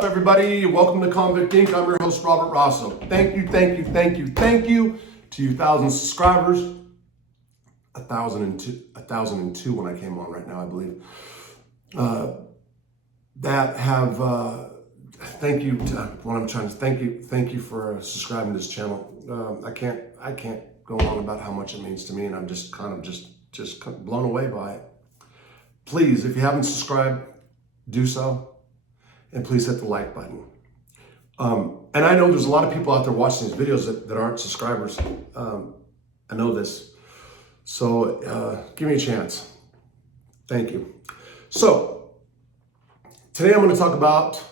up, everybody? Welcome to Convict Inc. I'm your host, Robert Rosso. Thank you to you 1,000 subscribers. 1,002 when I came on right now, I believe. That have, thank you to what I'm trying to, thank you for subscribing to this channel. I can't go on about how much it means to me, and I'm just kind of just blown away by it. Please, if you haven't subscribed, do so. And please hit the like button. And I know there's a lot of people out there watching these videos that aren't subscribers. I know this. So give me a chance. Thank you. So today I'm going to talk about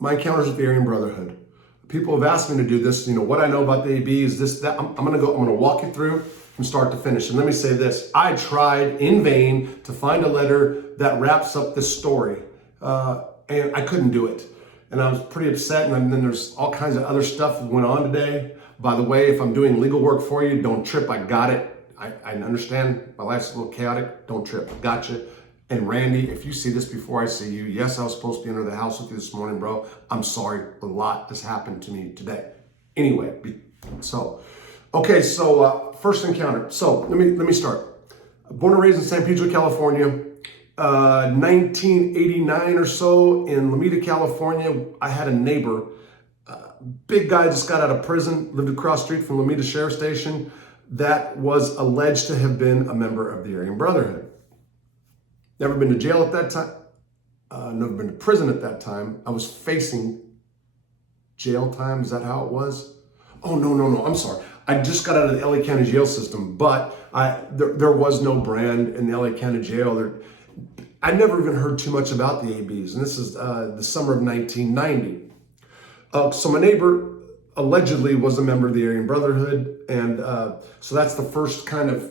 my encounters with the Aryan Brotherhood. People have asked me to do this. You know, what I know about the AB is this, that. I'm going to walk you through from start to finish. And let me say this. I tried in vain to find a letter that wraps up this story. And I couldn't do it. And I was pretty upset. And then there's all kinds of other stuff that went on today. By the way, if I'm doing legal work for you, don't trip. I got it. I understand my life's a little chaotic. Don't trip. I got you. And Randy, if you see this before I see you, yes, I was supposed to be under the house with you this morning, bro. I'm sorry. A lot has happened to me today. Anyway, so, okay, so first encounter. So let me start. Born and raised in San Pedro, California. 1989 or so in Lomita, California, I had a neighbor, big guy, just got out of prison, lived across the street from Lomita Sheriff Station, that was alleged to have been a member of the Aryan Brotherhood. Never been to jail at that time, never been to prison at that time. I was facing jail time, is that how it was? Oh, no, I'm sorry. I just got out of the LA County jail system, but there was no brand in the LA County jail. I never even heard too much about the ABs, and this is the summer of 1990. So my neighbor allegedly was a member of the Aryan Brotherhood, and so that's the first kind of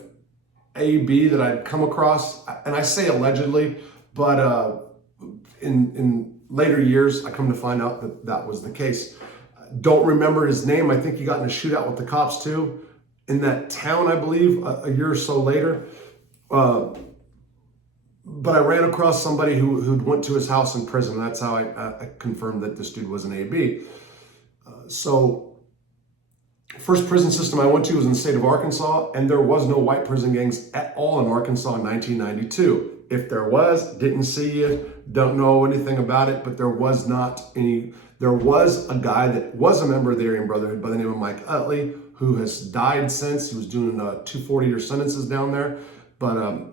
AB that I'd come across. And I say allegedly, but in later years, I come to find out that that was the case. Don't remember his name. I think he got in a shootout with the cops too, in that town, I believe, a year or so later. But I ran across somebody who'd went to his house in prison. That's how I confirmed that this dude was an AB. So first prison system I went to was in the state of Arkansas, and there was no white prison gangs at all in Arkansas in 1992. If there was, didn't see it, don't know anything about it, but there was not any. There was a guy that was a member of the Aryan Brotherhood by the name of Mike Utley, who has died since. He was doing 240-year sentences down there. But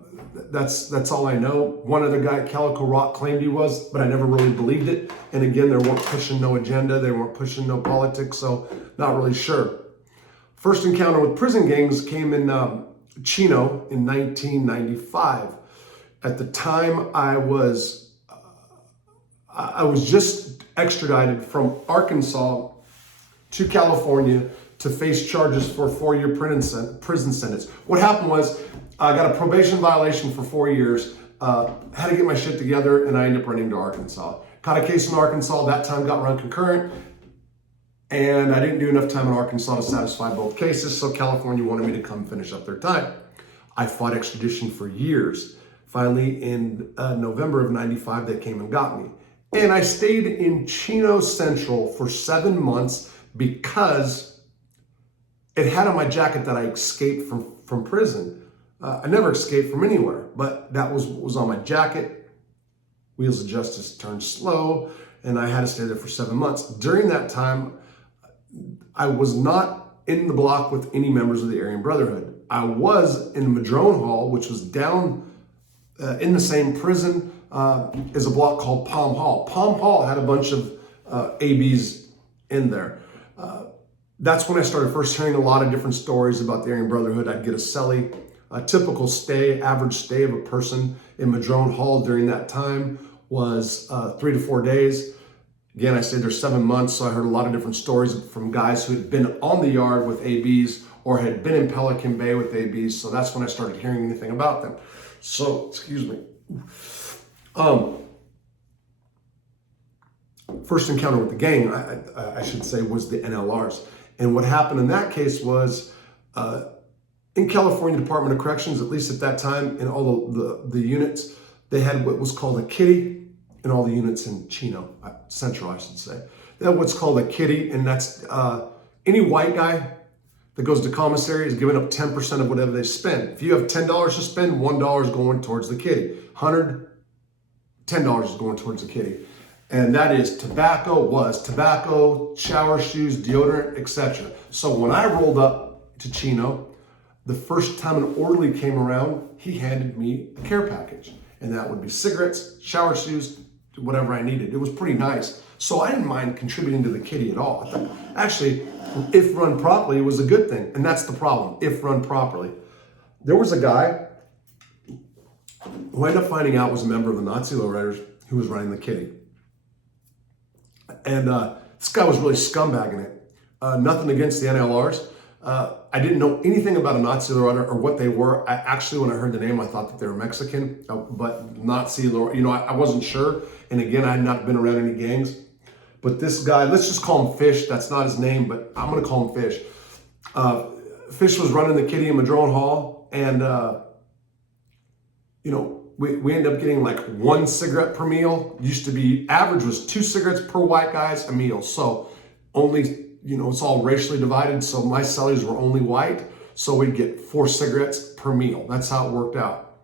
that's all I know. One other guy at Calico Rock claimed he was, but I never really believed it. And again, they weren't pushing no agenda. They weren't pushing no politics, so not really sure. First encounter with prison gangs came in Chino in 1995. At the time, I was just extradited from Arkansas to California to face charges for a 4-year prison sentence. What happened was I got a probation violation for 4 years, had to get my shit together, and I ended up running to Arkansas. Caught a case in Arkansas, that time got run concurrent, and I didn't do enough time in Arkansas to satisfy both cases, so California wanted me to come finish up their time. I fought extradition for years. Finally, in November of 95, they came and got me. And I stayed in Chino Central for 7 months because it had on my jacket that I escaped from prison. I never escaped from anywhere, but that was on my jacket. Wheels of justice turned slow, and I had to stay there for 7 months. During that time, I was not in the block with any members of the Aryan Brotherhood. I was in Madrone Hall, which was down in the same prison as a block called Palm Hall. Palm Hall had a bunch of ABs in there. That's when I started first hearing a lot of different stories about the Aryan Brotherhood. I'd get a cellie. A typical average stay of a person in Madrone Hall during that time was 3 to 4 days. Again, I stayed there 7 months, so I heard a lot of different stories from guys who had been on the yard with ABs or had been in Pelican Bay with ABs, so that's when I started hearing anything about them. So, excuse me. First encounter with the gang, I should say, was the NLRs. And what happened in that case was, in California Department of Corrections, at least at that time, in all the units, they had what was called a kitty. in all the units in Chino Central, I should say. They have what's called a kitty, and that's any white guy that goes to commissary is giving up 10% of whatever they spend. If you have $10 to spend, $1 is going towards the kitty. $100, $10 is going towards the kitty. And that is tobacco, shower shoes, deodorant, etc. So when I rolled up to Chino, the first time an orderly came around, he handed me a care package. And that would be cigarettes, shower shoes, whatever I needed. It was pretty nice. So I didn't mind contributing to the kitty at all. I thought, actually, if run properly, it was a good thing. And that's the problem, if run properly. There was a guy who I ended up finding out was a member of the Nazi lowriders who was running the kitty. And this guy was really scumbagging it. Nothing against the NLRs. I didn't know anything about a Nazi lowrider or what they were. I actually, when I heard the name, I thought that they were Mexican, but Nazi lowrider, I wasn't sure. And again, I had not been around any gangs. But this guy, let's just call him Fish. That's not his name, but I'm going to call him Fish. Fish was running the kitty in Madrone Hall, and we ended up getting like 1 cigarette per meal. Used to be, average was 2 cigarettes per white guys a meal. So only, it's all racially divided. So my cellies were only white. So we'd get 4 cigarettes per meal. That's how it worked out.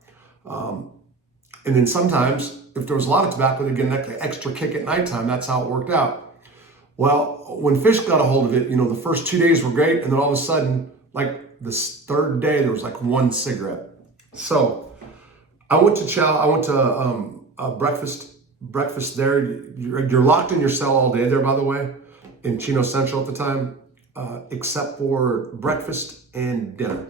And then sometimes, if there was a lot of tobacco, they'd get an extra kick at nighttime. That's how it worked out. Well, when Fish got a hold of it, the first 2 days were great. And then all of a sudden, like this 3rd day, there was like 1 cigarette. So I went to breakfast there. You're locked in your cell all day there, by the way, in Chino Central at the time, except for breakfast and dinner.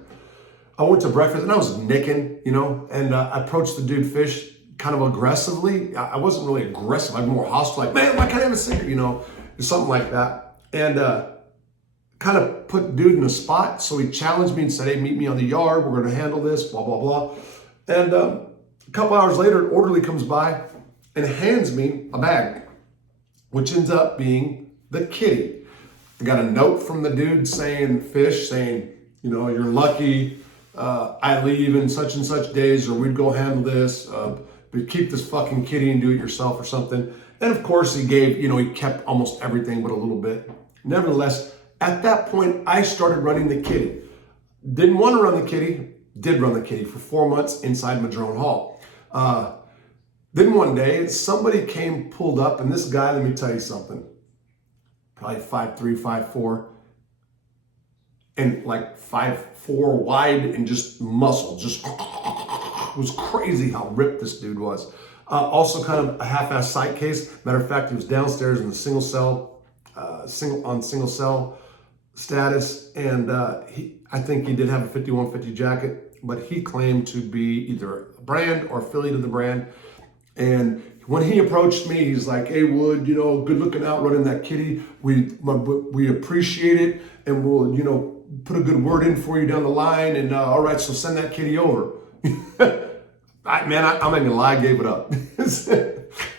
I went to breakfast and I was nicking, and I approached the dude Fish kind of aggressively. I wasn't really aggressive. I'm more hostile, like, man, why can't I have a cigarette? Something like that. And kind of put dude in a spot. So he challenged me and said, hey, meet me on the yard. We're going to handle this, blah, blah, blah. And a couple hours later, an orderly comes by and hands me a bag, which ends up being the kitty. I got a note from the dude Fish saying, you're lucky. I leave in such and such days, or we'd go handle this. But keep this fucking kitty and do it yourself or something. And of course he gave, he kept almost everything but a little bit. Nevertheless, at that point, I started running the kitty. Didn't want to run the kitty, did run the kitty for 4 months inside Madrone Hall. Then one day, somebody pulled up, and this guy, let me tell you something, probably 5'3", 5'4", and like 5'4" wide and just muscle, it was crazy how ripped this dude was. Also kind of a half-ass psych case. Matter of fact, he was downstairs in the single cell status. And I think he did have a 5150 jacket, but he claimed to be either a brand or affiliate of the brand. And when he approached me, he's like, hey, Wood, good looking out running that kitty. We appreciate it. And we'll, put a good word in for you down the line. And all right, so send that kitty over. I'm not gonna lie, I gave it up.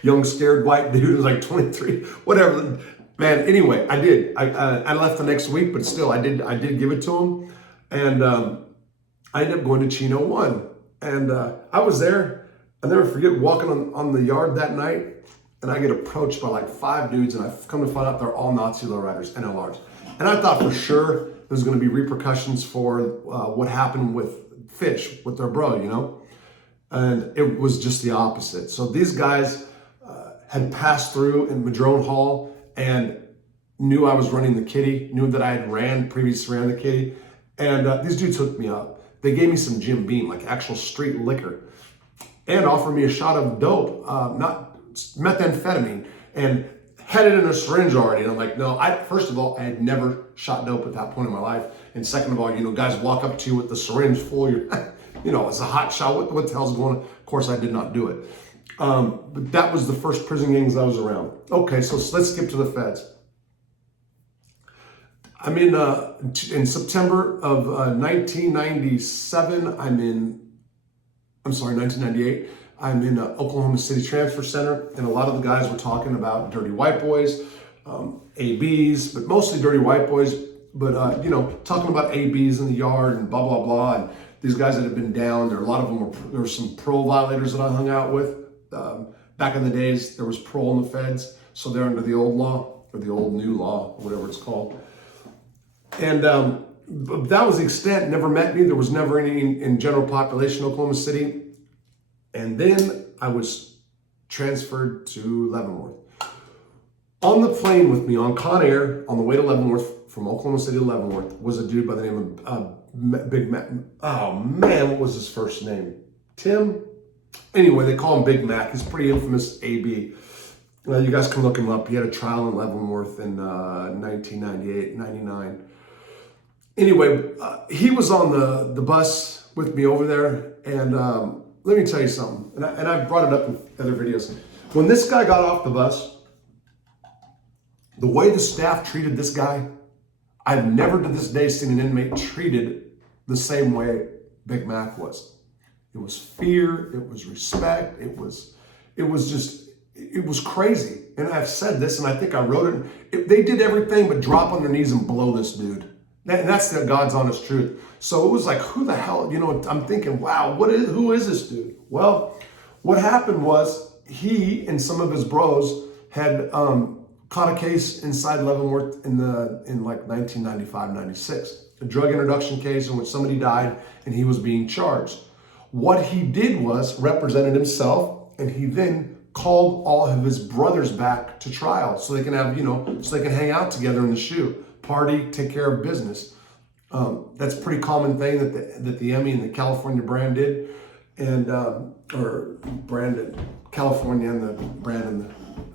Young, scared white dude who's like 23, whatever. Man, anyway, I did. I left the next week, but still, I did give it to him. And I ended up going to Chino 1. And I was there. I'll never forget walking on the yard that night, and I get approached by like 5 dudes, and I've come to find out they're all Nazi lowriders, NLRs. And I thought for sure there's gonna be repercussions for what happened with Fish, with their bro, And it was just the opposite. So these guys had passed through in Madrone Hall and knew I was running the kitty, knew that I had previously ran the kitty. And these dudes hooked me up. They gave me some Jim Beam, like actual street liquor, and offered me a shot of dope, not methamphetamine, and had it in a syringe already. And I'm like, no, first of all, I had never shot dope at that point in my life. And second of all, guys walk up to you with the syringe full of your, it's a hot shot. What the hell's going on? Of course, I did not do it. But that was the first prison gangs I was around. Okay, so let's skip to the feds. I'm in September of 1997, 1998, I'm in Oklahoma City Transfer Center, and a lot of the guys were talking about dirty white boys, ABs, but mostly dirty white boys, but, talking about ABs in the yard and blah, blah, blah, and these guys that have been down, a lot of them there were some parole violators that I hung out with Back in the days, there was parole in the feds, so they're under the old law, or the old new law, or whatever it's called. And that was the extent. Never met me. There was never any in general population Oklahoma City. And then I was transferred to Leavenworth. On the plane with me on Con Air on the way to Leavenworth, from Oklahoma City to Leavenworth, was a dude by the name of Big Mac. Oh man, what was his first name? Tim? Anyway, they call him Big Mac. He's pretty infamous AB. You guys can look him up. He had a trial in Leavenworth in 1998, 99. Anyway, he was on the bus with me over there. And let me tell you something. And I brought it up in other videos. When this guy got off the bus, the way the staff treated this guy, I've never to this day seen an inmate treated the same way Big Mac was. It was fear, it was respect, it was crazy. And I've said this, and I think I wrote it. They did everything but drop on their knees and blow this dude. And that's the God's honest truth. So it was like, who the hell, I'm thinking, wow, who is this dude? Well, what happened was he and some of his bros had caught a case inside Leavenworth in like 1995, 96. A drug introduction case in which somebody died and he was being charged. What he did was represented himself, and he then called all of his brothers back to trial so they can have, so they can hang out together in the shoe, party, take care of business. That's a pretty common thing that the Emmy and the California brand did, and or branded California and the brand and the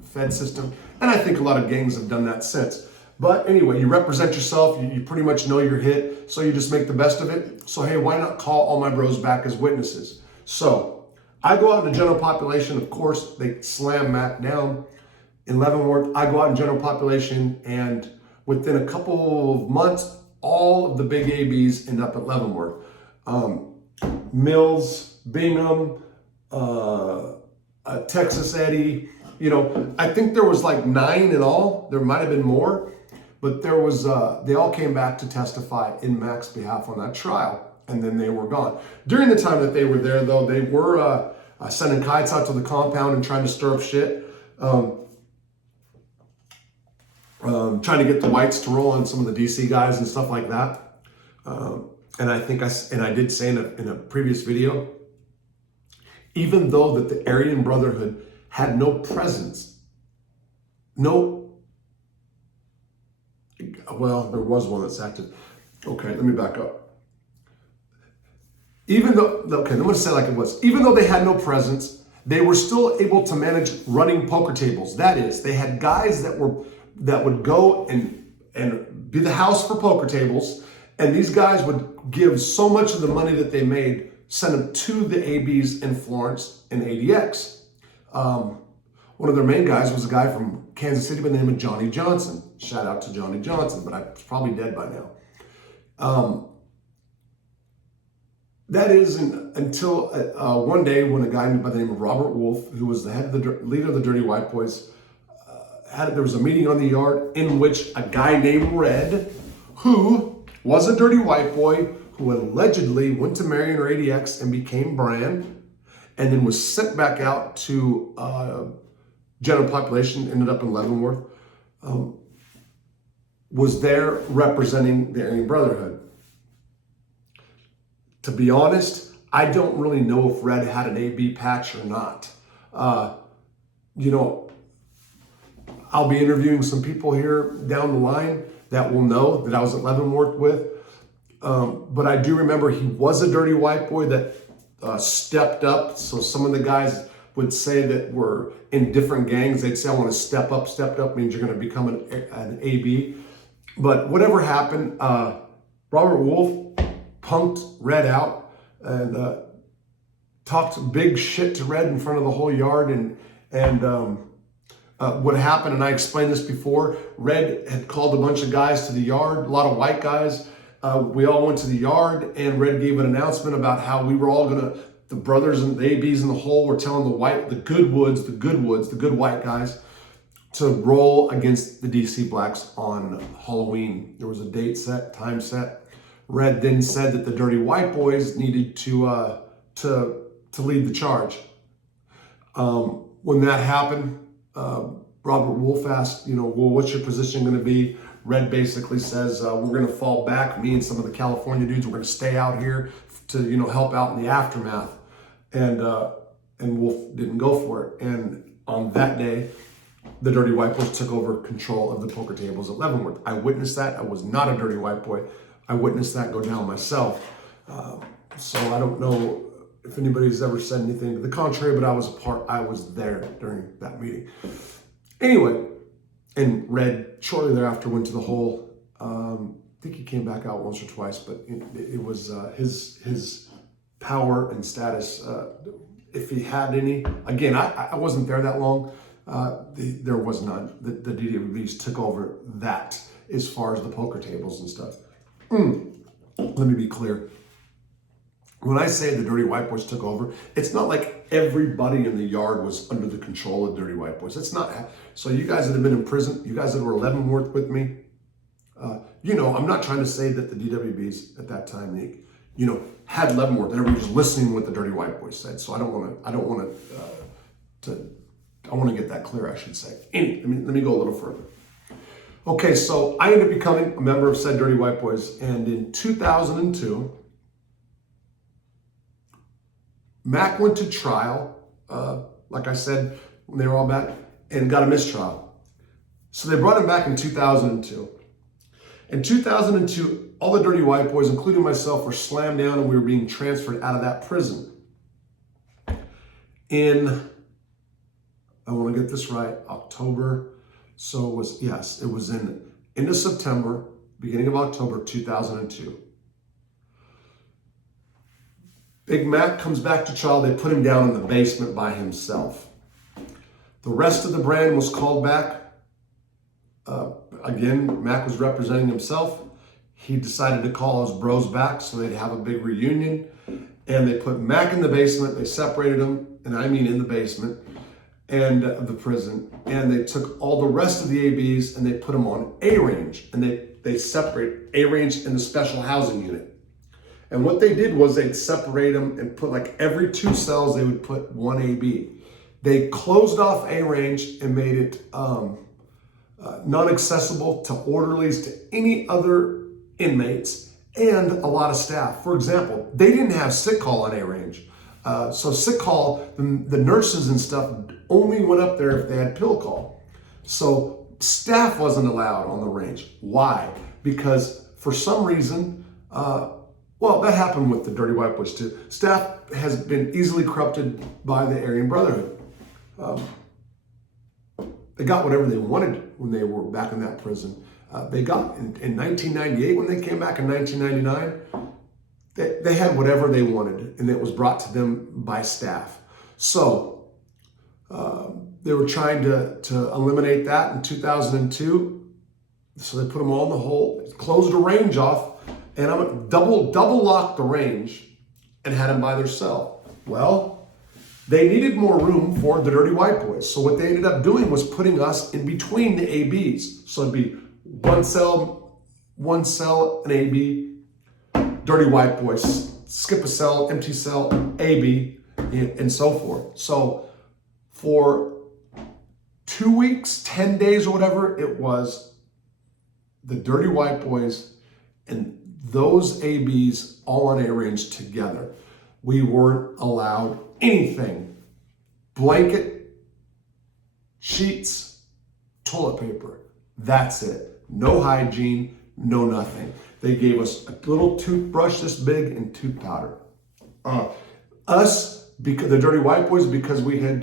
Fed system. And I think a lot of gangs have done that since. But anyway, you represent yourself, you pretty much know your hit, so you just make the best of it. So hey, why not call all my bros back as witnesses? So I go out in the general population, of course, they slam Mac down in Leavenworth. I go out in general population, and within a couple of months, all of the big ABs end up at Leavenworth. Mills, Bingham, Texas Eddie, I think there was like 9 in all. There might have been more. But there was, they all came back to testify in Mac's behalf on that trial, and then they were gone. During the time that they were there, though, they were sending kites out to the compound and trying to stir up shit, trying to get the whites to roll on some of the DC guys and stuff like that. And I think I did say in a previous video, even though that the ARYAN Brotherhood had no presence, well, there was one that's active. Okay, let me back up. I'm going to say it like it was. Even though they had no presence, they were still able to manage running poker tables. That is, they had guys that would go and be the house for poker tables, and these guys would give so much of the money that they made, send them to the ABs in Florence and ADX. One of their main guys was a guy from Kansas City by the name of Johnny Johnson. Shout out to Johnny Johnson, but he's probably dead by now. That is until one day when a guy by the name of Robert Wolf, who was the head of the leader of the Dirty White Boys, there was a meeting on the yard in which a guy named Red, who was a Dirty White Boy, who allegedly went to Marion or ADX and became Brand, and then was sent back out to general population, ended up in Leavenworth, was there representing the ARYAN Brotherhood. To be honest, I don't really know if Red had an AB patch or not. I'll be interviewing some people here down the line that will know that I was at Leavenworth with. But I do remember he was a Dirty White Boy that stepped up. So some of the guys would say that were in different gangs. They'd say, I want to step up. Stepped up means you're going to become an AB. But whatever happened, Robert Wolf punked Red out and talked big shit to Red in front of the whole yard. And what happened, and I explained this before, Red had called a bunch of guys to the yard, a lot of white guys. We all went to the yard, and Red gave an announcement about how we were all gonna, the brothers and the ABs in the whole were telling the good white guys, to roll against the DC Blacks on Halloween. There was a date set, time set. Red then said that the Dirty White Boys needed to lead the charge. when that happened, Robert Wolf asked, well, what's your position going to be? Red basically says, we're going to fall back. Me and some of the California dudes, we're going to stay out here to, help out in the aftermath. And Wolf didn't go for it. And on that day, the Dirty White Boys took over control of the poker tables at Leavenworth. I witnessed that. I was not a Dirty White Boy. I witnessed that go down myself. So I don't know if anybody's ever said anything to the contrary, but I was there during that meeting. Anyway, and Red shortly thereafter went to the hole. I think he came back out once or twice, but it was his power and status, if he had any. Again, I wasn't there that long. There was none. The DWBs took over that as far as the poker tables and stuff. Let me be clear. When I say the Dirty White Boys took over, it's not like everybody in the yard was under the control of Dirty White Boys. It's not. So you guys that have been in prison, you guys that were Leavenworth with me, I'm not trying to say that the DWBs at that time, Nick, had Leavenworth and everybody was listening to what the Dirty White Boys said. So I want to get that clear, I should say. Let me go a little further. Okay, so I ended up becoming a member of said Dirty White Boys, and in 2002, Mac went to trial, like I said, when they were all back, and got a mistrial. So they brought him back in 2002. In 2002, all the Dirty White Boys, including myself, were slammed down and we were being transferred out of that prison. I want to get this right, October. So it was in end of September, beginning of October 2002. Big Mac comes back to trial. They put him down in the basement by himself. The rest of the brand was called back. Again, Mac was representing himself. He decided to call his bros back so they'd have a big reunion. And they put Mac in the basement. They separated him, and I mean in the basement, and the prison. And they took all the rest of the ABs and they put them on A range. And they separate A range and the special housing unit. And what they did was they'd separate them and put like every 2 cells, they would put 1 AB. They closed off A range and made it non-accessible to orderlies, to any other inmates, and a lot of staff. For example, they didn't have sick call on A range. So sick call, the nurses and stuff only went up there if they had pill call. So staff wasn't allowed on the range. Why? Because for some reason, that happened with the Dirty White Boys too. Staff has been easily corrupted by the ARYAN Brotherhood. They got whatever they wanted when they were back in that prison. They got, in 1998, when they came back in 1999, they had whatever they wanted, and it was brought to them by staff. So they were trying to eliminate that in 2002. So they put them all in the hole, closed the range off, and I'm gonna double lock the range and had them by themselves. Well, they needed more room for the Dirty White Boys. So what they ended up doing was putting us in between the ABs. So it'd be one cell, an AB, Dirty White Boys, skip a cell, empty cell, AB, and so forth. So for 2 weeks, 10 days or whatever, it was the Dirty White Boys and those ABs all on A range together. We weren't allowed anything. Blanket, sheets, toilet paper. That's it. No hygiene, no nothing. They gave us a little toothbrush this big and tooth powder. Us, because the Dirty White Boys, because we had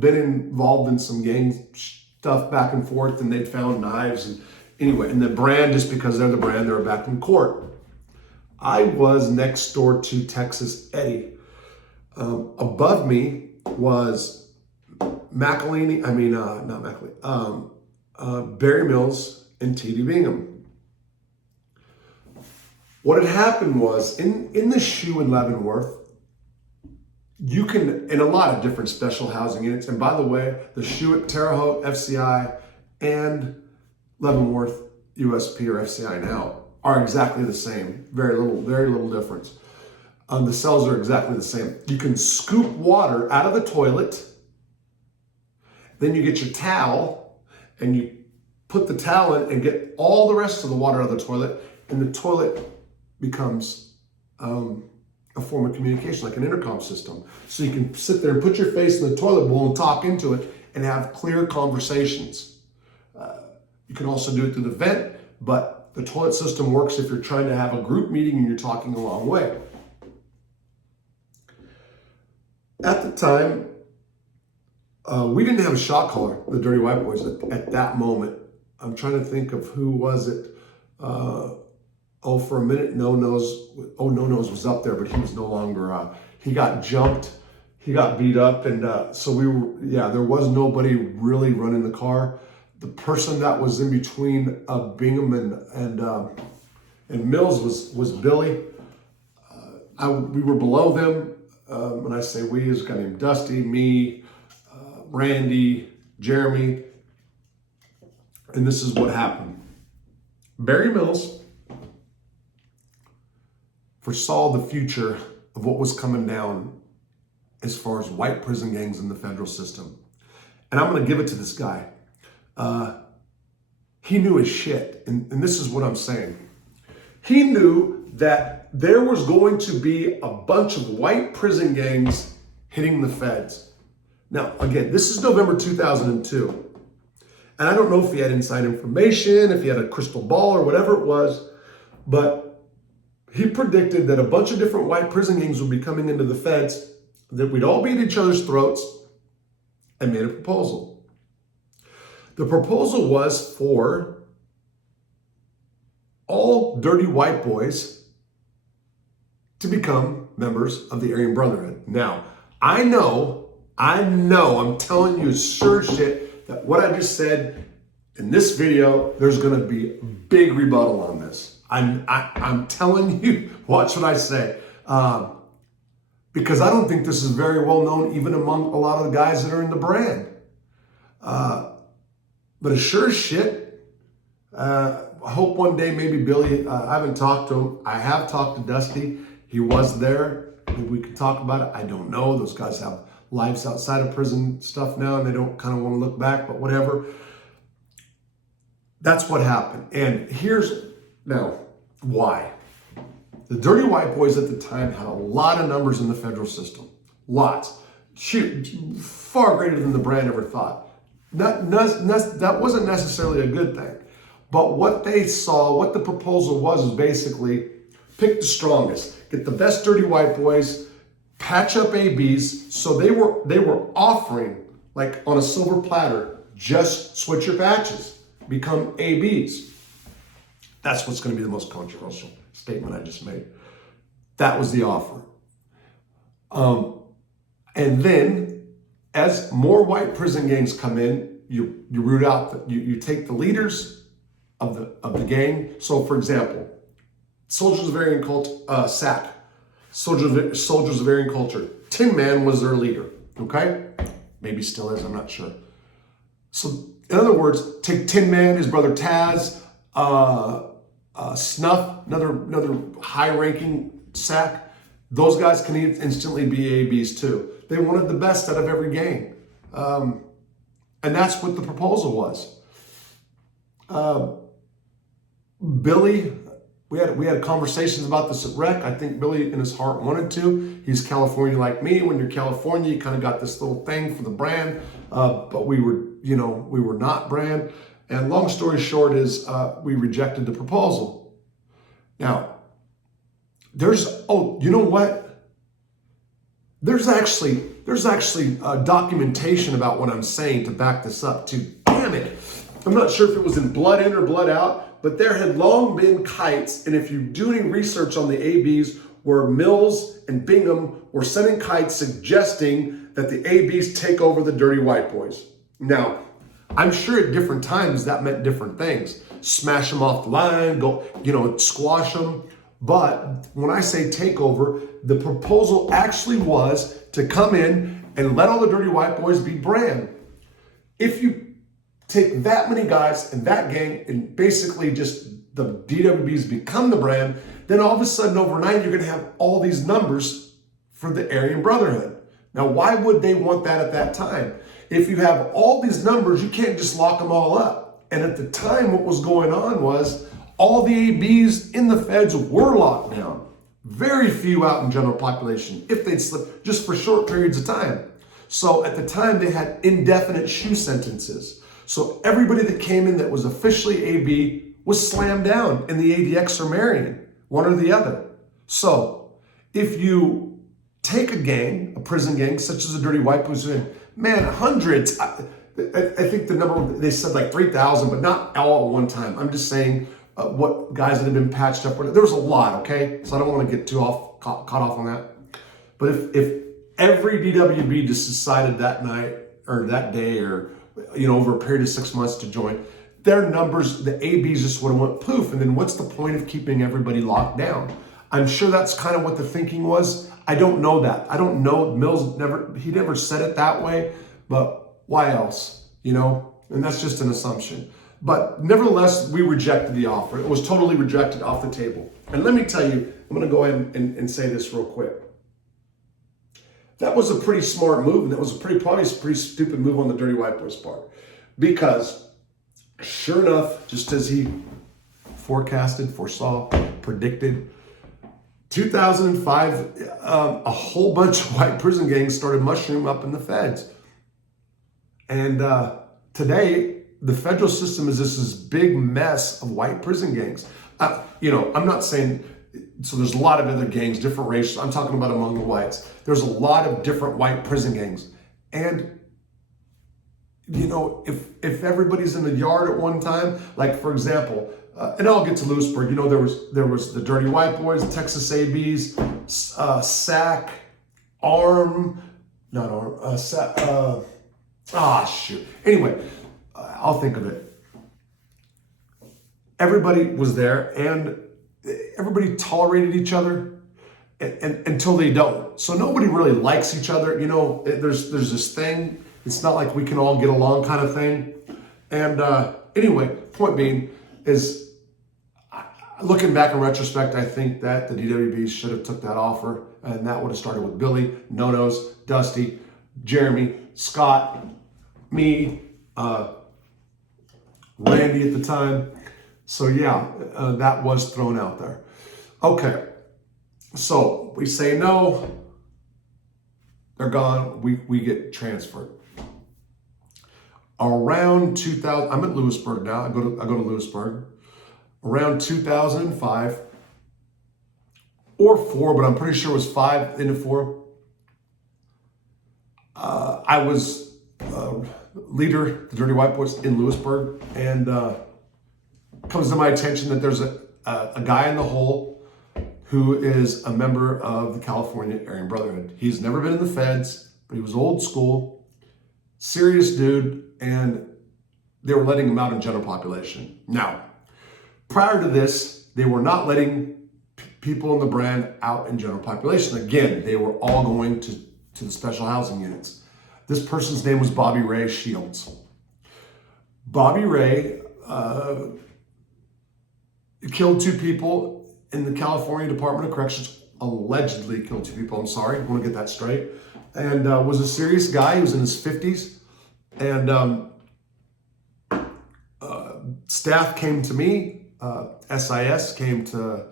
been involved in some gang stuff back and forth, and they'd found knives. And anyway, and the brand, just because they're the brand, they were back in court. I was next door to Texas Eddie. Above me was Barry Mills and T.D. Bingham. What had happened was, in the SHU in Leavenworth, you can, in a lot of different special housing units, and by the way, the SHU at Terre Haute, FCI, and Leavenworth, USP or FCI now, are exactly the same. Very little difference. The cells are exactly the same. You can scoop water out of the toilet Then you get your towel and you put the towel in and get all the rest of the water out of the toilet, and the toilet becomes a form of communication, like an intercom system. So you can sit there and put your face in the toilet bowl and talk into it and have clear conversations. You can also do it through the vent, but the toilet system works if you're trying to have a group meeting and you're talking a long way. At the time, we didn't have a shot caller, the Dirty White Boys, at that moment. I'm trying to think of who was it. For a minute, No Nose was up there, but he was no longer. He got jumped, he got beat up, and so there was nobody really running the car. The person that was in between Bingham and Mills was Billy. We were below them. When I say we, there's a guy named Dusty, me, Randy, Jeremy, and this is what happened. Barry Mills foresaw the future of what was coming down as far as white prison gangs in the federal system. And I'm going to give it to this guy. He knew his shit. And this is what I'm saying. He knew that there was going to be a bunch of white prison gangs hitting the feds. Now, again, this is November 2002. And I don't know if he had inside information, if he had a crystal ball or whatever it was, but he predicted that a bunch of different white prison gangs would be coming into the feds, that we'd all be at each other's throats, and made a proposal. The proposal was for all dirty white boys to become members of the Aryan Brotherhood. Now, I know, I'm telling you sure shit that what I just said in this video, there's gonna be a big rebuttal on this. I'm telling you, watch what I say. Because I don't think this is very well known even among a lot of the guys that are in the brand. But as sure as shit, I hope one day maybe Billy, I haven't talked to him. I have talked to Dusty. He was there. Maybe we could talk about it. I don't know. Those guys have lives outside of prison stuff now, and they don't kind of want to look back, but whatever. That's what happened. And here's now why. The Dirty White Boys at the time had a lot of numbers in the federal system. Lots. Huge, far greater than the brand ever thought. That wasn't necessarily a good thing. But what they saw, what the proposal was basically pick the strongest, get the best Dirty White Boys, patch up ABs. So they were offering, like on a silver platter, just switch your patches, become ABs. That's what's going to be the most controversial statement I just made. That was the offer. And then as more white prison gangs come in, you root out, you take the leaders of the gang. So for example, Soldiers of Aryan Culture, SAC, Soldiers of Aryan Culture, Tin Man was their leader, okay? Maybe still is, I'm not sure. So in other words, take Tin Man, his brother Taz, Snuff, another high-ranking SAC. Those guys can instantly be ABs too. They wanted the best out of every gang. And that's what the proposal was. Billy, we had conversations about this at Rec. I think Billy in his heart wanted to. He's California like me. When you're California, you kind of got this little thing for the brand. But we were not brand. And long story short is we rejected the proposal. Now, you know what? There's actually documentation about what I'm saying to back this up too. Damn it. I'm not sure if it was in Blood In or Blood Out, but there had long been kites. And if you do any research on the ABs, where Mills and Bingham were sending kites suggesting that the ABs take over the Dirty White Boys. Now, I'm sure at different times that meant different things. Smash them off the line, go, squash them. But when I say takeover, the proposal actually was to come in and let all the Dirty White Boys be brand. If you take that many guys in that gang and basically just the DWBs become the brand, then all of a sudden overnight, you're going to have all these numbers for the Aryan Brotherhood. Now, why would they want that at that time? if you have all these numbers, you can't just lock them all up. And at the time, what was going on was all the ABs in the feds were locked down. Very few out in general population, if they'd slip just for short periods of time. So at the time, they had indefinite shoe sentences. So everybody that came in that was officially AB was slammed down in the ADX or Marion, one or the other. So if you take a gang, a prison gang, such as the Dirty White Boys, man, hundreds, I think the number, they said like 3,000, but not all at one time. I'm just saying what guys that have been patched up, there was a lot, okay? So I don't want to get too caught off on that. But if every DWB just decided that night or that day or, over a period of 6 months to join, their numbers, the ABs just would have went poof. And then what's the point of keeping everybody locked down? I'm sure that's kind of what the thinking was. I don't know that. I don't know. Mills never said it that way, but why else? And that's just an assumption. But nevertheless, we rejected the offer. It was totally rejected off the table. And let me tell you, I'm going to go ahead and say this real quick. That was a pretty smart move, and that was probably a pretty stupid move on the Dirty White Boys' part. Because sure enough, just as he foresaw, predicted, 2005, a whole bunch of white prison gangs started mushrooming up in the feds. And today, the federal system is this big mess of white prison gangs. I'm not saying, so there's a lot of other gangs, different races. I'm talking about among the whites. There's a lot of different white prison gangs. And, if everybody's in the yard at one time, like for example, and I'll get to Lewisburg, there was the Dirty White Boys, Texas ABs, SAC, Anyway, I'll think of it. Everybody was there and everybody tolerated each other and until they don't. So nobody really likes each other. There's this thing. It's not like we can all get along kind of thing. And anyway, point being is, looking back in retrospect, I think that the DWB should have took that offer, and that would have started with Billy, No-Nos, Dusty, Jeremy, Scott, me, Randy at the time. So yeah, that was thrown out there. Okay, so we say no, they're gone, we get transferred. Around 2000, I'm at Lewisburg now, I go to Lewisburg. Around 2005, or 4, but I'm pretty sure it was 5 into 4. I was leader, the Dirty White Boys in Lewisburg, and comes to my attention that there's a guy in the hole who is a member of the California ARYAN Brotherhood. He's never been in the feds, but he was old school, serious dude, and they were letting him out in general population. Now, prior to this, they were not letting people in the brand out in general population. Again, they were all going to the special housing units. This person's name was Bobby Ray Shields. Bobby Ray killed 2 people in the California Department of Corrections, allegedly killed 2 people, I'm sorry, I want to get that straight, and was a serious guy. He was in his 50s, and staff came to me, SIS came to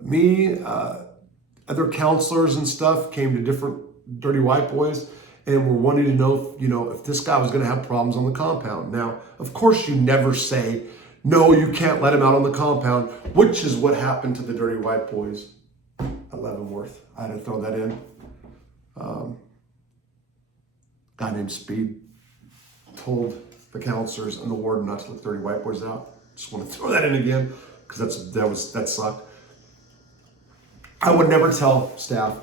me, other counselors and stuff came to different Dirty White Boys, and were wanting to know if this guy was going to have problems on the compound. Now, of course, you never say, no, you can't let him out on the compound, which is what happened to the Dirty White Boys at Leavenworth. I had to throw that in. Guy named Speed told the counselors and the warden not to let the Dirty White Boys out. Just want to throw that in again because that sucked. I would never tell staff,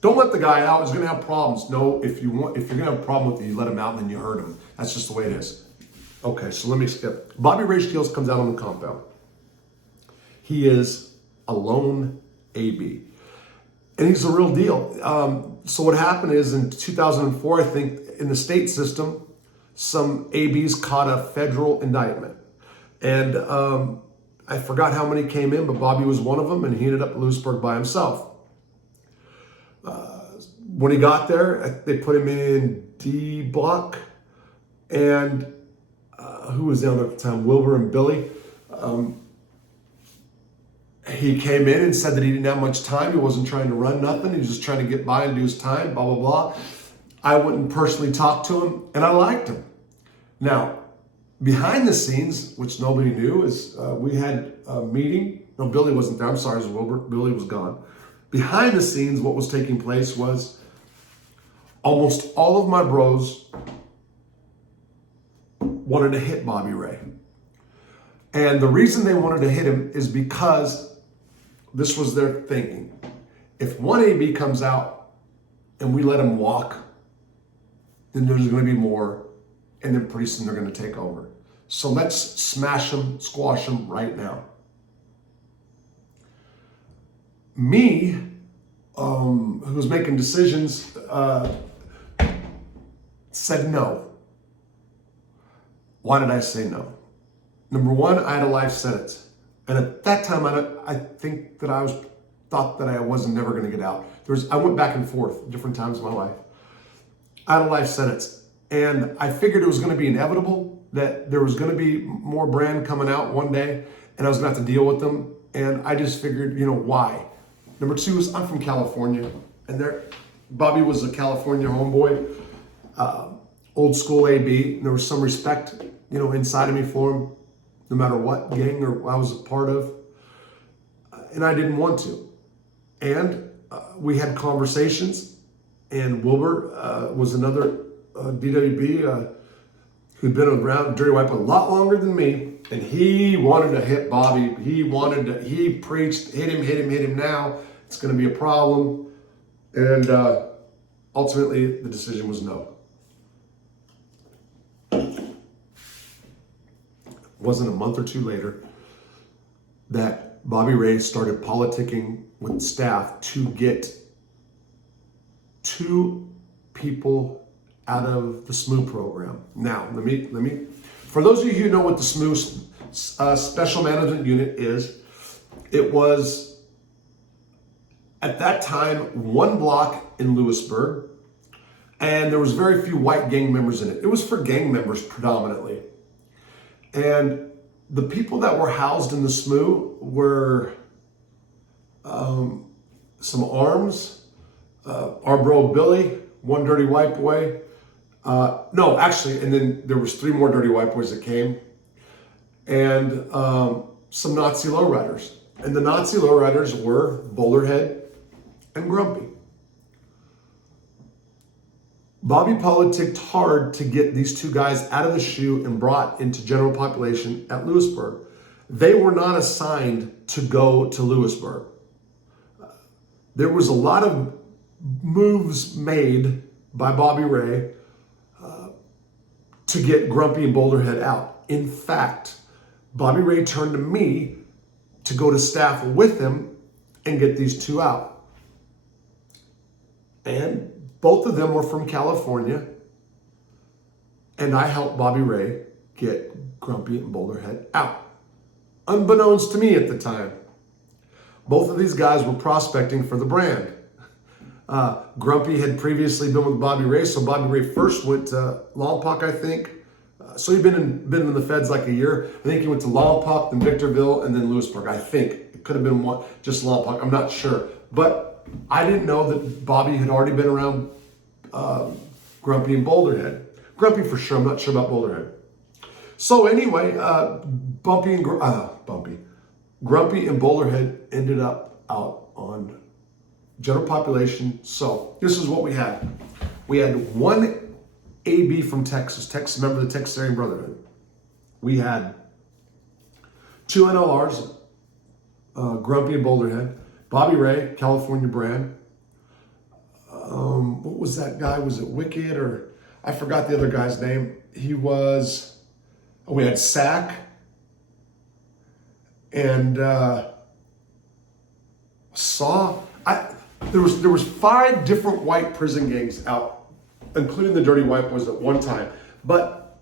don't let the guy out. He's going to have problems. No, if you're going to have a problem with it, you let him out and then you hurt him. That's just the way it is. Okay, so let me skip. Bobby Ray Shields comes out on the compound. He is a lone AB. And he's the real deal. So what happened is in 2004, I think, in the state system, some ABs caught a federal indictment. And I forgot how many came in, but Bobby was one of them, and he ended up in Lewisburg by himself. When he got there, they put him in D block, And who was down at the time? Wilbur and Billy. He came in and said that he didn't have much time. He wasn't trying to run nothing. He was just trying to get by and do his time, blah, blah, blah. I wouldn't personally talk to him, and I liked him. Now, behind the scenes, which nobody knew, is we had a meeting. No, Billy wasn't there. I'm sorry, it was Wilbur. Billy was gone. Behind the scenes, what was taking place was almost all of my bros wanted to hit Bobby Ray. And the reason they wanted to hit him is because this was their thinking. If one AB comes out and we let him walk, then there's going to be more, and then pretty soon they're going to take over. So let's smash them, squash them right now. Me, who was making decisions, said no. Why did I say no? Number one, I had a life sentence. And at that time, I think that I thought that I wasn't never going to get out. I went back and forth different times in my life. I had a life sentence. And I figured it was going to be inevitable, that there was going to be more brand coming out one day, and I was going to have to deal with them. And I just figured, why? Number two is I'm from California, and Bobby was a California homeboy, old school AB. And there was some respect, inside of me for him, no matter what gang or I was a part of. And I didn't want to. And we had conversations, and Wilbur was another DWB who'd been around Dirty Wipe a lot longer than me, and he wanted to hit Bobby. He preached, hit him now. It's going to be a problem. And ultimately, the decision was no. It wasn't a month or two later that Bobby Ray started politicking with staff to get 2 people out of the SMU program. Now, let me, for those of you who know what the SMU Special Management Unit is, it was, at that time, 1 block in Lewisburg, and there was very few white gang members in it. It was for gang members predominantly. And the people that were housed in the SMU were some arms, our bro Billy, one dirty white boy. No, actually, and then there was 3 more dirty white boys that came, and some Nazi lowriders. And the Nazi lowriders were Boulderhead and Grumpy. Bobby politicked hard to get these 2 guys out of the shoe and brought into general population at Lewisburg. They were not assigned to go to Lewisburg. There was a lot of moves made by Bobby Ray to get Grumpy and Boulderhead out. In fact, Bobby Ray turned to me to go to staff with him and get these 2 out. And both of them were from California, and I helped Bobby Ray get Grumpy and Boulderhead out. Unbeknownst to me at the time, both of these guys were prospecting for the brand. Grumpy had previously been with Bobby Ray, so Bobby Ray first went to Lompoc, I think. So he'd been in the feds like a year. I think he went to Lompoc, then Victorville, and then Lewisburg. I think it could have been just Lompoc. I'm not sure, but I didn't know that Bobby had already been around Grumpy and Boulderhead. Grumpy for sure. I'm not sure about Boulderhead. So anyway, Grumpy and Boulderhead ended up out on general population. So this is what we had. We had 1 AB from Texas, member of the Texas Aryan Brotherhood. We had 2 NLRs, Grumpy and Boulderhead. Bobby Ray, California brand. What was that guy? Was it Wicked, or I forgot the other guy's name. He was, we had Sack and Saw. There was 5 different white prison gangs out, including the Dirty White Boys at one time. But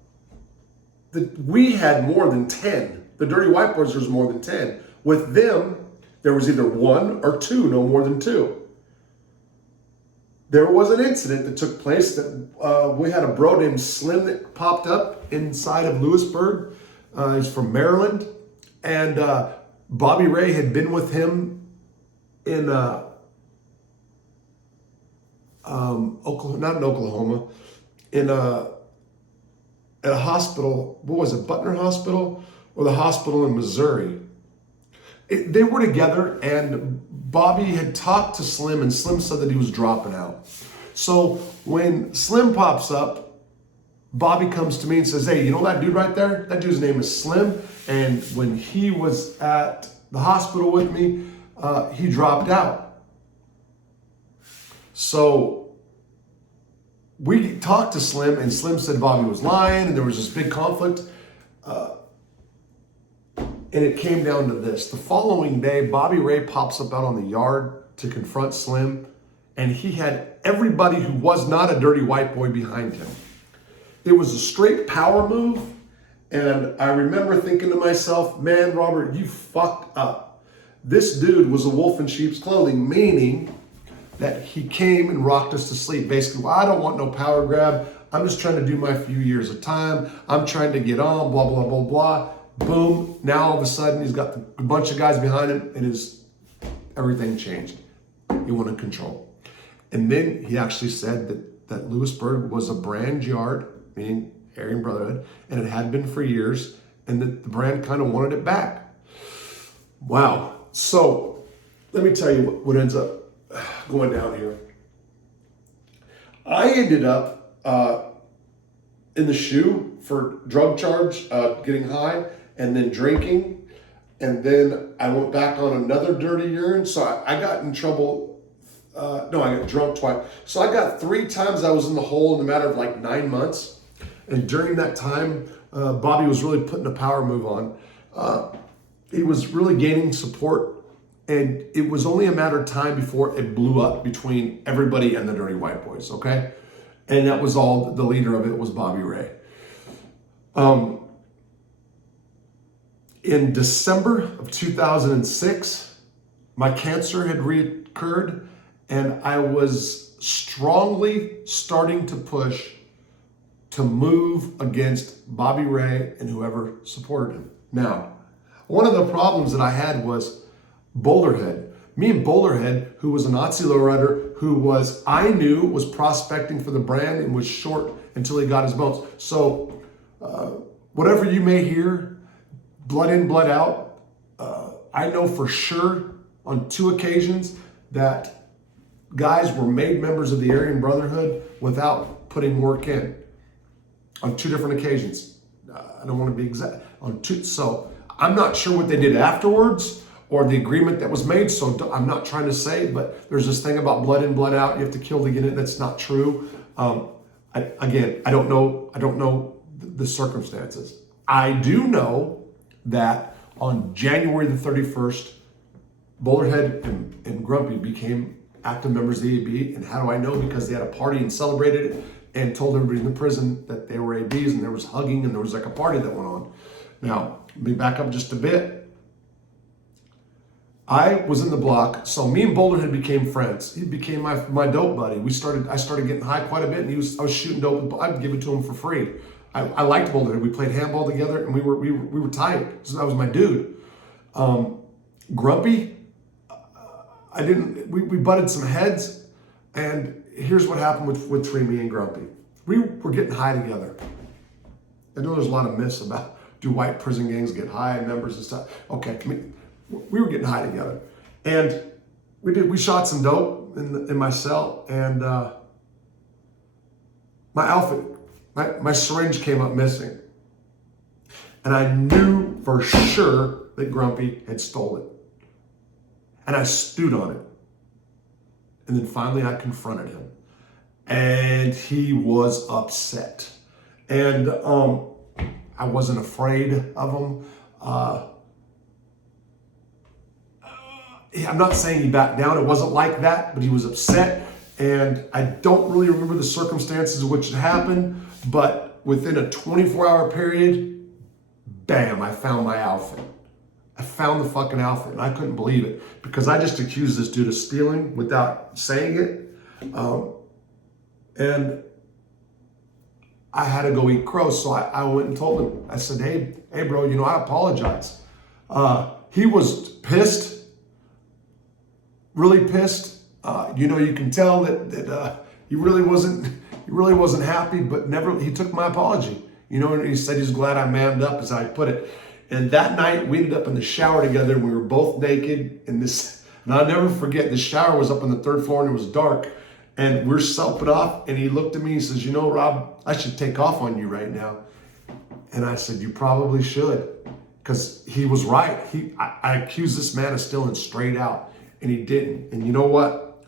we had more than 10. The Dirty White Boys, there was more than 10. With them, there was either 1 or 2, no more than 2. there was an incident that took place that we had a bro named Slim that popped up inside of Lewisburg. He's from Maryland. And Bobby Ray had been with him in Oklahoma, not in Oklahoma, at a hospital. What was it, Butner Hospital or the hospital in Missouri? They were together, and Bobby had talked to Slim, and Slim said that he was dropping out. So when Slim pops up, Bobby comes to me and says, hey, you know that dude right there? That dude's name is Slim. And when he was at the hospital with me, he dropped out. So we talked to Slim, and Slim said Bobby was lying, and there was this big conflict. And it came down to this. The following day, Bobby Ray pops up out on the yard to confront Slim, and he had everybody who was not a dirty white boy behind him. It was a straight power move, and I remember thinking to myself, man, Robert, you fucked up. This dude was a wolf in sheep's clothing, meaning that he came and rocked us to sleep. Basically, well, I don't want no power grab. I'm just trying to do my few years of time. I'm trying to get on, blah, blah, blah, blah. Boom, now all of a sudden he's got a bunch of guys behind him, and everything changed. He wanted control. And then he actually said that Lewisburg was a brand yard, meaning Aryan Brotherhood, and it had been for years, and that the brand kind of wanted it back. Wow. So let me tell you what ends up going down here. I ended up in the shoe for drug charge, getting high, and then drinking. And then I went back on another dirty urine. So I got in trouble. I got drunk twice. So I got 3 times I was in the hole in a matter of like 9 months. And during that time, Bobby was really putting a power move on. He was really gaining support. And it was only a matter of time before it blew up between everybody and the dirty white boys, okay? And that was all, the leader of it was Bobby Ray. In December of 2006, my cancer had reoccurred, and I was strongly starting to push to move against Bobby Ray and whoever supported him. Now, one of the problems that I had was Boulderhead. Me and Boulderhead, who was a Nazi lowrider, who I knew was prospecting for the brand and was short until he got his bones. So whatever you may hear, blood in, blood out, I know for sure on 2 occasions that guys were made members of the Aryan Brotherhood without putting work in. On 2 different occasions. I don't want to be exact. On 2, so I'm not sure what they did afterwards or the agreement that was made. So I'm not trying to say, but there's this thing about blood in, blood out. You have to kill to get it. That's not true. I don't know the circumstances. I do know that on January the 31st, Boulderhead and Grumpy became active members of the AB. And how do I know? Because they had a party and celebrated it and told everybody in the prison that they were ABs, and there was hugging and there was like a party that went on. Now, let me back up just a bit. I was in the block, so me and Boulderhead became friends. He became my dope buddy. I started getting high quite a bit, and I was shooting dope. I'd give it to him for free. I liked Boulderhead. We played handball together, and we were tight. So that was my dude. Grumpy, we butted some heads, and here's what happened with me and Grumpy. We were getting high together. I know there's a lot of myths about do white prison gangs get high members and stuff. Okay, we were getting high together, and we shot some dope in my cell, and my outfit, my syringe came up missing, and I knew for sure that Grumpy had stole it, and I stewed on it, and then finally I confronted him, and he was upset, and I wasn't afraid of him. I'm not saying he backed down. It wasn't like that, but he was upset. And I don't really remember the circumstances in which it happened, but within a 24-hour period, bam, I found my outfit. I found the fucking outfit, and I couldn't believe it because I just accused this dude of stealing without saying it. And I had to go eat crow. So I went and told him, I said, hey bro, I apologize. He was pissed, really pissed. You can tell that he really wasn't happy, but he took my apology. And he said he's glad I manned up, as I put it. And that night we ended up in the shower together. We were both naked and I'll never forget, the shower was up on the 3rd floor and it was dark. And we're soaping off, and he looked at me and says, Rob, I should take off on you right now. And I said, you probably should, because he was right. I accused this man of stealing straight out, and he didn't. And you know what?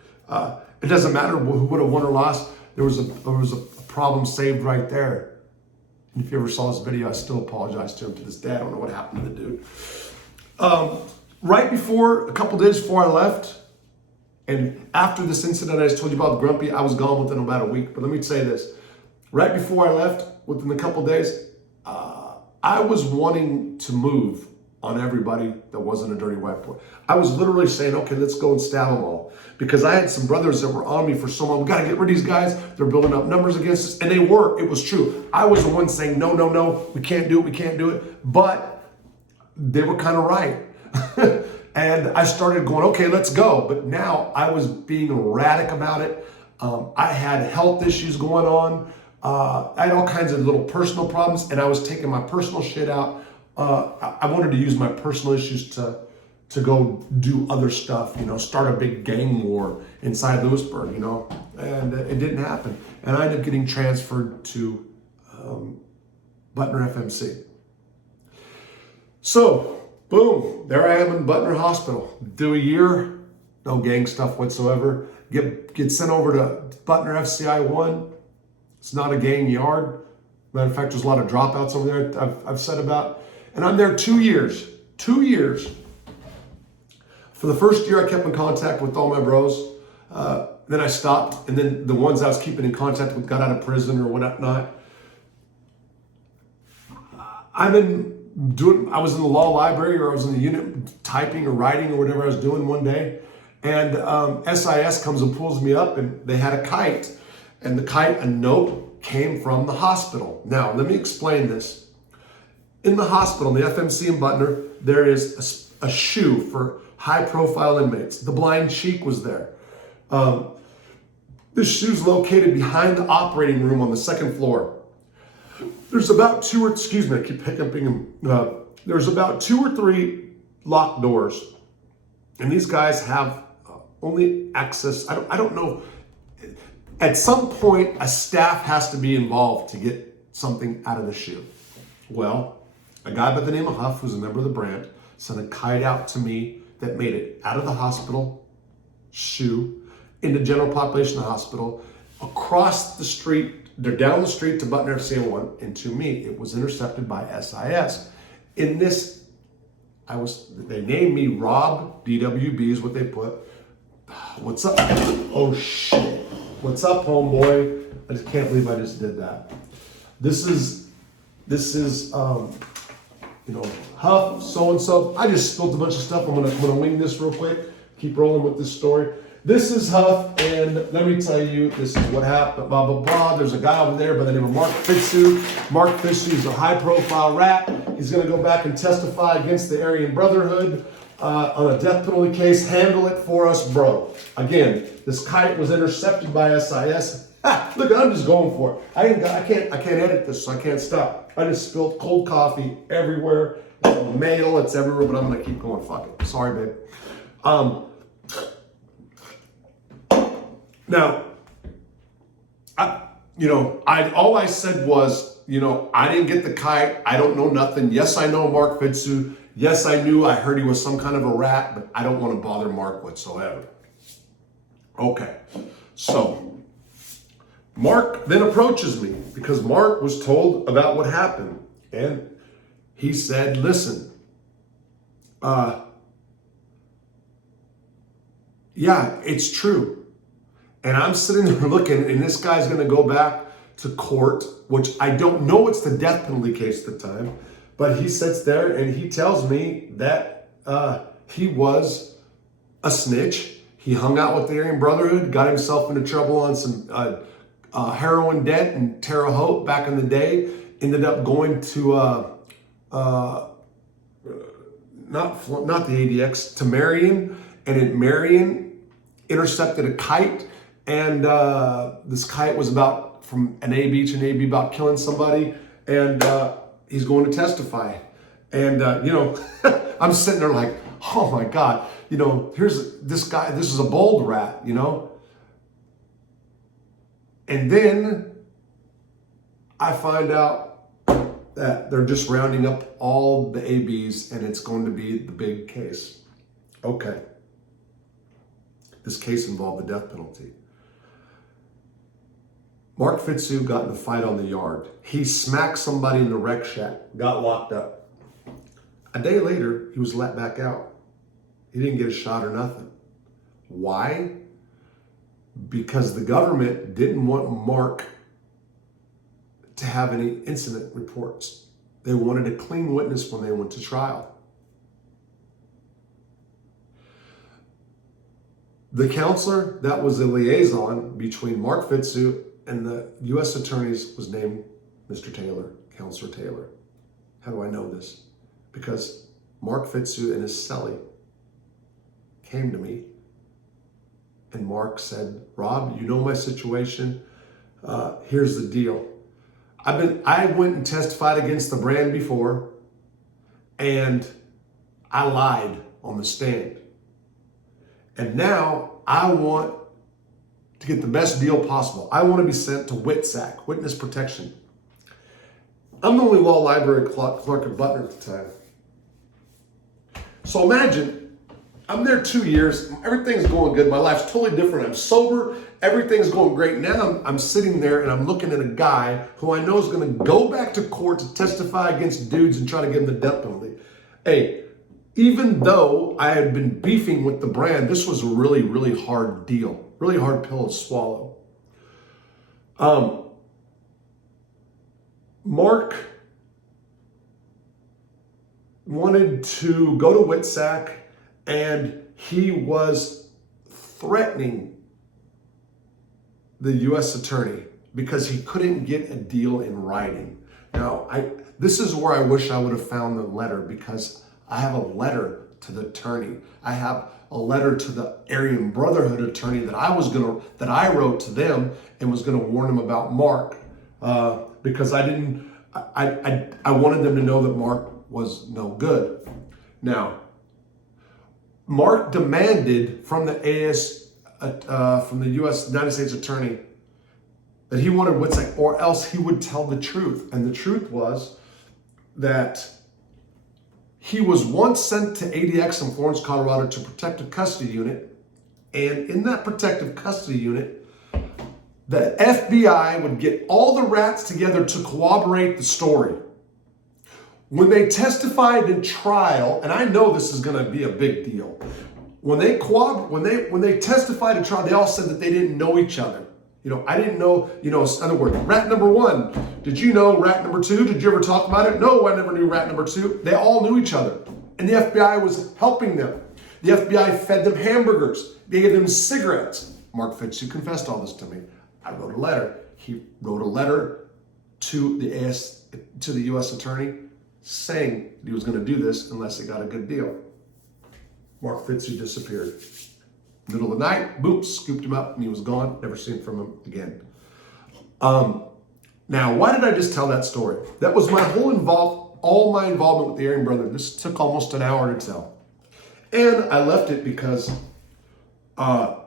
It doesn't matter who would have won or lost. There was a problem saved right there. And if you ever saw this video, I still apologize to him to this day. I don't know what happened to the dude. Right before, a couple days before I left, and after this incident I just told you about, the grumpy, I was gone within about a week. But let me say this. Right before I left, within a couple days, I was wanting to move on everybody that wasn't a dirty white boy. I was literally saying, okay, let's go and stab them all. Because I had some brothers that were on me for so long. We got to get rid of these guys. They're building up numbers against us. And they were. It was true. I was the one saying, no, we can't do it. But they were kind of right. And I started going, okay, let's go. But now I was being erratic about it. I had health issues going on. I had all kinds of little personal problems, and I was taking my personal shit out. I wanted to use my personal issues to go do other stuff, start a big gang war inside Lewisburg, and it didn't happen. And I ended up getting transferred to Butner FMC. So, boom, there I am in Butner Hospital. Do a year, no gang stuff whatsoever. Get sent over to Butner FCI 1. It's not a gang yard. Matter of fact, there's a lot of dropouts over there I've said about. And I'm there 2 years. 2 years. For the first year, I kept in contact with all my bros. Then I stopped. And then the ones I was keeping in contact with got out of prison or whatnot. I was in the law library, or I was in the unit typing or writing or whatever I was doing one day. And SIS comes and pulls me up, and they had a kite. And the kite, a note came from the hospital. Now, let me explain this. In the hospital, in the FMC in Butner, there is a shoe for high-profile inmates. The Blind Cheek was there. This shoe's located behind the operating room on the 2nd floor. There's about I keep hiccuping. There's about 2 or 3 locked doors. And these guys have only access. I don't know. At some point, a staff has to be involved to get something out of the shoe. Well, a guy by the name of Huff, who's a member of the brand, sent a kite out to me that made it out of the hospital shoe into general population of the hospital, across the street, they're down the street to Butner FCA 1, and to me, it was intercepted by SIS. In this, they named me Rob, DWB is what they put. What's up? Oh shit. What's up, homeboy? I just can't believe I just did that. This is Huff, so-and-so. I just spilled a bunch of stuff. I'm gonna wing this real quick. Keep rolling with this story. This is Huff, and let me tell you, this is what happened, blah, blah, blah. There's a guy over there by the name of Mark Fitzu. Mark Fitzu is a high-profile rat. He's gonna go back and testify against the Aryan Brotherhood on a death penalty case. Handle it for us, bro. Again, this kite was intercepted by SIS. Look, I'm just going for it. I can't edit this, so I can't stop. I just spilled cold coffee everywhere. It's mail, it's everywhere, but I'm gonna keep going. Fuck it. Sorry, babe. Now, all I said was, I didn't get the kite. I don't know nothing. Yes, I know Mark Fitzu. Yes, I heard he was some kind of a rat, but I don't want to bother Mark whatsoever. Okay, so Mark then approaches me because Mark was told about what happened. And he said, listen, yeah, it's true. And I'm sitting there looking, and this guy's going to go back to court, which I don't know it's the death penalty case at the time, but he sits there and he tells me that he was a snitch. He hung out with the Aryan Brotherhood, got himself into trouble on some heroin debt in Terre Haute back in the day, ended up going to not the ADX, to Marion, and in Marion intercepted a kite, and this kite was about from an AB to an AB about killing somebody, and he's going to testify. And I'm sitting there like, oh my God, here's this guy, this is a bold rat, And then I find out that they're just rounding up all the ABs and it's going to be the big case. Okay. This case involved the death penalty. Mark Fitzhugh got in a fight on the yard. He smacked somebody in the rec shack, got locked up. A day later, he was let back out. He didn't get a shot or nothing. Why? Because the government didn't want Mark to have any incident reports. They wanted a clean witness when they went to trial. The counselor that was a liaison between Mark Fitzhugh and the U.S. attorneys was named Mr. Taylor, Counselor Taylor. How do I know this? Because Mark Fitzhugh and his cellie came to me, and Mark said, Rob, you know my situation. Here's the deal. I went and testified against the brand before, and I lied on the stand. And now I want to get the best deal possible. I want to be sent to WITSAC, Witness Protection. I'm the only law library clerk at Butler at the time. So imagine, I'm there 2 years, everything's going good, my life's totally different, I'm sober, everything's going great. Now I'm sitting there and I'm looking at a guy who I know is going to go back to court to testify against dudes and try to give them the death penalty. Hey, even though I had been beefing with the brand, this was a really, really hard deal, really hard pill to swallow. Mark wanted to go to WITSAC, and he was threatening the U.S. attorney because he couldn't get a deal in writing. Now, this is where I wish I would have found the letter, because I have a letter to the attorney. I have a letter to the ARYAN Brotherhood attorney that I wrote to them and was gonna warn them about Mark, because I wanted them to know that Mark was no good. Now, Mark demanded from the U.S. United States Attorney that he wanted WITSAC, or else he would tell the truth. And the truth was that he was once sent to ADX in Florence, Colorado to protective custody unit. And in that protective custody unit, the FBI would get all the rats together to corroborate the story. When they testified in trial, and I know this is going to be a big deal, when they testified in trial, they all said that they didn't know each other. I didn't know, in other words, rat number one, did you know rat number two? Did you ever talk about it? No, I never knew rat number two. They all knew each other. And the FBI was helping them. The FBI fed them hamburgers. They gave them cigarettes. Mark Fitzhugh confessed all this to me. I wrote a letter. He wrote a letter to the U.S. attorney saying that he was going to do this unless he got a good deal. Mark Fitzhugh disappeared. Middle of the night, boom, scooped him up and he was gone. Never seen from him again. Now, why did I just tell that story? That was my all my involvement with the ARYAN brother. This took almost an hour to tell. And I left it because I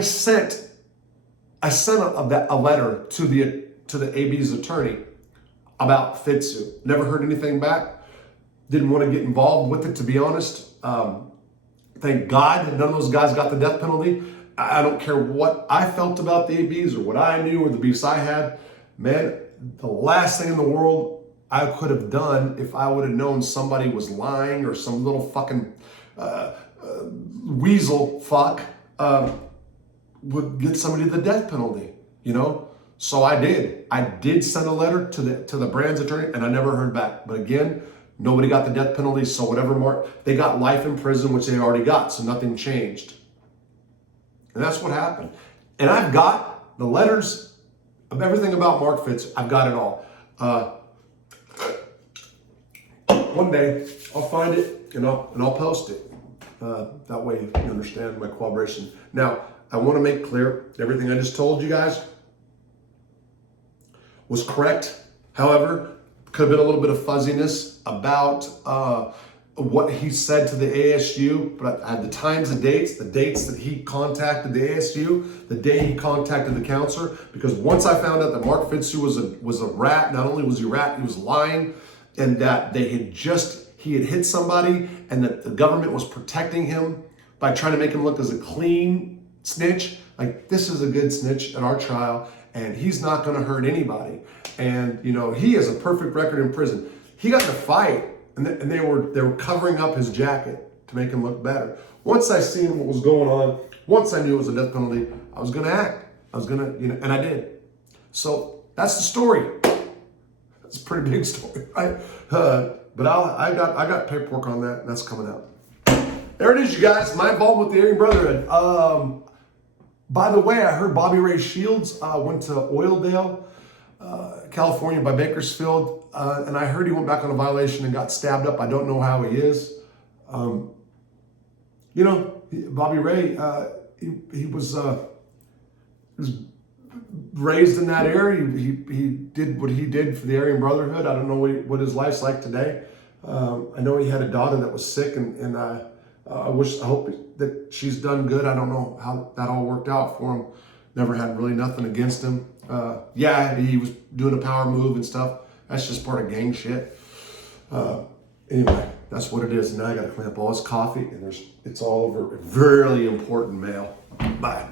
sent a letter to the AB's attorney about Fitzhugh. Never heard anything back. Didn't want to get involved with it, to be honest. Thank God none of those guys got the death penalty. I don't care what I felt about the ABs or what I knew or the beefs I had. Man, the last thing in the world I could have done if I would have known somebody was lying or some little fucking weasel fuck would get somebody the death penalty, So I did. I did send a letter to the brand's attorney, and I never heard back. But again, nobody got the death penalty, so whatever Mark, they got life in prison, which they already got, so nothing changed. And that's what happened. And I've got the letters of everything about Mark Fitz. I've got it all. One day I'll find it and I'll post it. That way you understand my cooperation. Now, I want to make clear everything I just told you guys was correct. However, could have been a little bit of fuzziness about what he said to the ASU, but I had the times and dates, the dates that he contacted the ASU, the day he contacted the counselor, because once I found out that Mark Fitz was a rat, not only was he a rat, he was lying, and that he had hit somebody, and that the government was protecting him by trying to make him look as a clean snitch. Like, this is a good snitch at our trial, and he's not going to hurt anybody. And he has a perfect record in prison. He got in a fight, and they were covering up his jacket to make him look better. Once I seen what was going on, once I knew it was a death penalty, I was going to act. I was going to, and I did. So that's the story. That's a pretty big story, right? But I got paperwork on that, and that's coming out. There it is, you guys. My involvement with the Aryan Brotherhood. By the way, I heard Bobby Ray Shields went to Oildale, California by Bakersfield, and I heard he went back on a violation and got stabbed up. I don't know how he is. Bobby Ray, he was raised in that area. He did what he did for the Aryan Brotherhood. I don't know what his life's like today. I know he had a daughter that was sick, and I hope that she's done good. I don't know how that all worked out for him. Never had really nothing against him. He was doing a power move and stuff. That's just part of gang shit. Anyway, that's what it is. Now I got to clean up all his coffee, and it's all over really important mail. Bye.